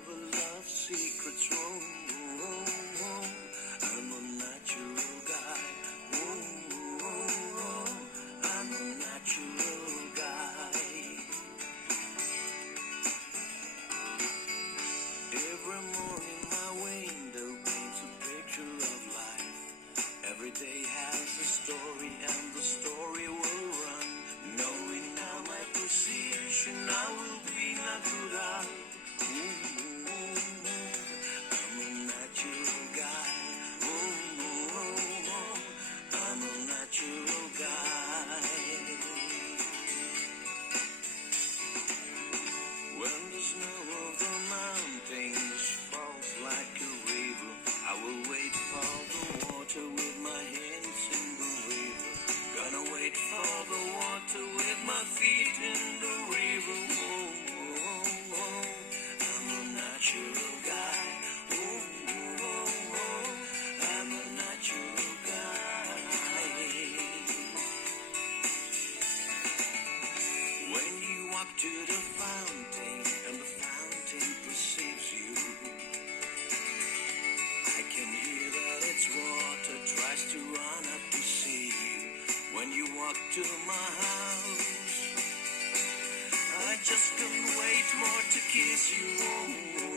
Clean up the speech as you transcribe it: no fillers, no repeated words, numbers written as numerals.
discover love's secrets. Whoa, whoa, whoa. I'm a natural guy. Whoa, whoa, whoa. I'm a natural guy. Every morning my window paints a picture of life. Every day has a story and the story will run. Knowing now my position, I will be natural. I'm a natural guy. I'm a natural guy. When the snow of the mountains falls like a river, I will wait for the water with my hands in the river. Gonna wait for the water with my feet in the river. Whoa, whoa, whoa. I'm a natural guy. Whoa, whoa, whoa. I'm a natural guy. When you walk to the fountain and the fountain perceives you, I can hear that its water tries to run up to see you. When you walk to my house, I just couldn't wait more to kiss you.